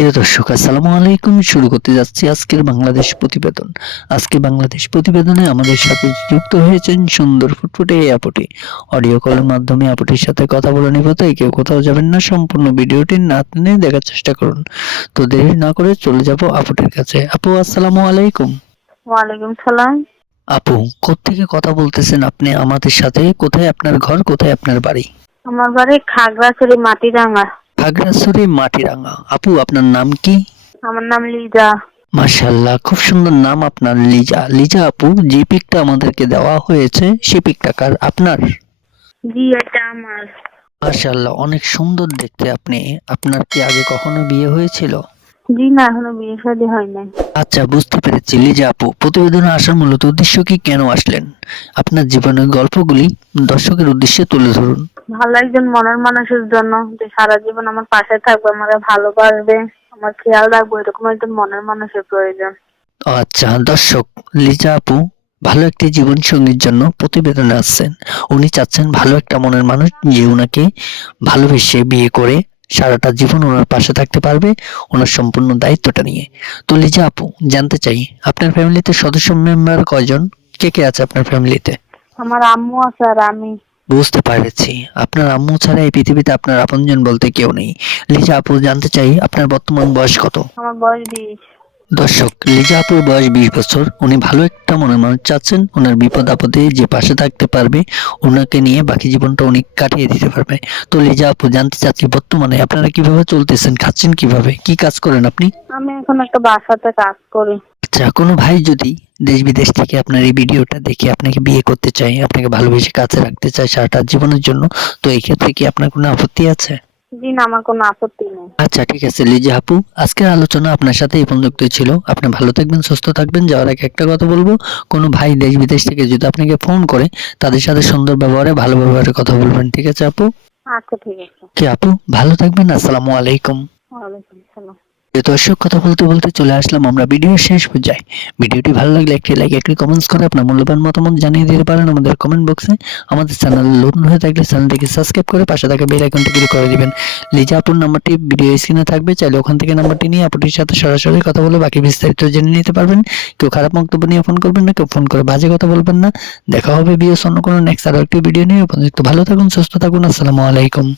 প্রিয় দর্শক, আসসালামু আলাইকুম। শুরু করতে যাচ্ছি আজকের বাংলাদেশ প্রতিবেদন। আজকে বাংলাদেশ প্রতিবেদনে আমাদের সাথে যুক্ত হয়েছেন সুন্দর ফুটফুটে এই আপুটি। অডিও কলের মাধ্যমে আপুটির সাথে কথা বলে নিব, তাই কেউ কোথাও যাবেন না, সম্পূর্ণ ভিডিওটি না টেনে দেখার চেষ্টা করুন। তো দেরি না করে চলে যাব আপুটির কাছে। আপু, আসসালামু আলাইকুম। ওয়ালাইকুম সালাম। আপু, কোত্থেকে কথা বলতেছেন আপনি আমাদের সাথে? কোথায় আপনার ঘর, কোথায় আপনার বাড়ি? আমার বাড়ি খাগড়াছড়ি মাটিরাঙ্গা। খাগড়াছড়ি মাটিরাঙ্গা। আপু, আপনার নাম কি? আমার নাম লিজা। মাশাআল্লাহ, খুব সুন্দর নাম আপনার, লিজা। লিজা আপু, যে পিকটা আমাদেরকে দেওয়া হয়েছে সে পিকটা কার? আপনার? জি, এটা আমার। মাশাআল্লাহ, অনেক সুন্দর দেখতে আপনি। আপনার কি আগে কখনো বিয়ে হয়েছিল? জি না, এখনো বিয়ে শাদী হয় নাই। আচ্ছা, বুঝতে পেরেছি। লিজা আপু, প্রতিবেদনে আসার মূলত উদ্দেশ্য কি, কেন আসলেন? আপনার জীবনের গল্পগুলি দর্শকের উদ্দেশ্যে তুলে ধরুন। ভালো একজন মনের মানুষের জন্য, যে সারা জীবন আমার পাশে থাকবে, আমাকে ভালোবাসবে, আমার খেয়াল রাখবো, এরকম একজন মনের মানুষের প্রয়োজন। আচ্ছা দর্শক, লিজা আপু ভালো একটি জীবন সঙ্গীর জন্য প্রতিবেদনে আসছেন। উনি চাচ্ছেন ভালো একটা মনের মানুষ, যে উনাকে ভালোবেসে বিয়ে করে সারাটা জীবন ওনার পাশে থাকতে পারবে, ওনার সম্পূর্ণ দায়িত্বটা নিয়ে। তো লিজা আপু, জানতে চাই আপনার ফ্যামিলিতে সদস্য মেম্বার কয়জন? কে কে আছে আপনার ফ্যামিলিতে? আমার আম্মু আছে আর আমি। বুঝতে পেরেছি, আপনার আম্মু ছাড়া এই পৃথিবীতে আপনার আপনজন বলতে কেউ নেই। লিজা আপু, জানতে চাই আপনার বর্তমান বয়স কত? আমার বয়স 20। দর্শক, লিজা আপুর বয়স 20 বছর। উনি ভালো একটা মনের মানুষ চাচ্ছেন, ওনার বিপদ আপদে যে পাশে থাকতে পারবে, ওনাকে নিয়ে বাকি জীবনটা উনি কাটিয়ে দিতে পারবে। তো লিজা আপু, জানতে চাচ্ছি বর্তমানে আপনারা কিভাবে চলতেছেন, খাচ্ছেন কিভাবে, কি কাজ করেন আপনি? আমি এখন একটা বাসাতে কাজ করি। আচ্ছা, কোনো ভাই যদি দেশ বিদেশ থেকে আপনার এই ভিডিওটা দেখে আপনাকে বিয়ে করতে চায়, আপনাকে ভালোবেসে কাছে রাখতে চায় সারাটা জীবনের জন্য, তো এই ক্ষেত্রে কি আপনার কোনো আপত্তি আছে? জি না, আমার কোনো আপত্তি নেই। আচ্ছা ঠিক আছে লিজা আপু, আজকের আলোচনা আপনার সাথে এই পর্যন্ত ছিল। আপনি ভালো থাকবেন, সুস্থ থাকবেন। যাওয়ার আগে একটা কথা বলবো, কোনো ভাই দেশ বিদেশ থেকে যদি আপনাকে ফোন করে, তাদের সাথে সুন্দর ব্যবহারে, ভালো ব্যবহারে কথা বলবেন, ঠিক আছে আপু? আচ্ছা, ঠিক আছে। কি আপু, ভালো থাকবেন। আসসালামু আলাইকুম। ওয়ালাইকুম সালাম। দর্শক, কথা বলতে বলতে চলে আসলাম আমরা ভিডিওর শেষ পর্যায়ে। ভিডিওটি ভালো লাগলে একটি লাইক, একটি কমেন্টস করে আপনার মূল্যবান মতামত জানিয়ে দিতে পারেন আমাদের কমেন্ট বক্সে। আমাদের চ্যানেল নতুন হয়ে থাকলে চ্যানেলটিকে সাবস্ক্রাইব করে পাশে থাকা বেল আইকনটি ক্লিক করে দিবেন। লিজা আপুর নাম্বারটি ভিডিও স্ক্রিনে থাকবে, চাইলে ওখান থেকে নাম্বারটি নিয়ে আপুটির সাথে সরাসরি কথা বলে বাকি বিস্তারিত জেনে নিতে পারবেন। কেউ খারাপ বক্তব্য নিয়ে ফোন করবেন না, কেউ ফোন করে বাজে কথা বলবেন না। দেখা হবে বিয়ের অন্য কোনো নেক্সট আরো একটি ভিডিও নিয়ে। ভালো থাকুন, সুস্থ থাকুন। আসসালামু আলাইকুম।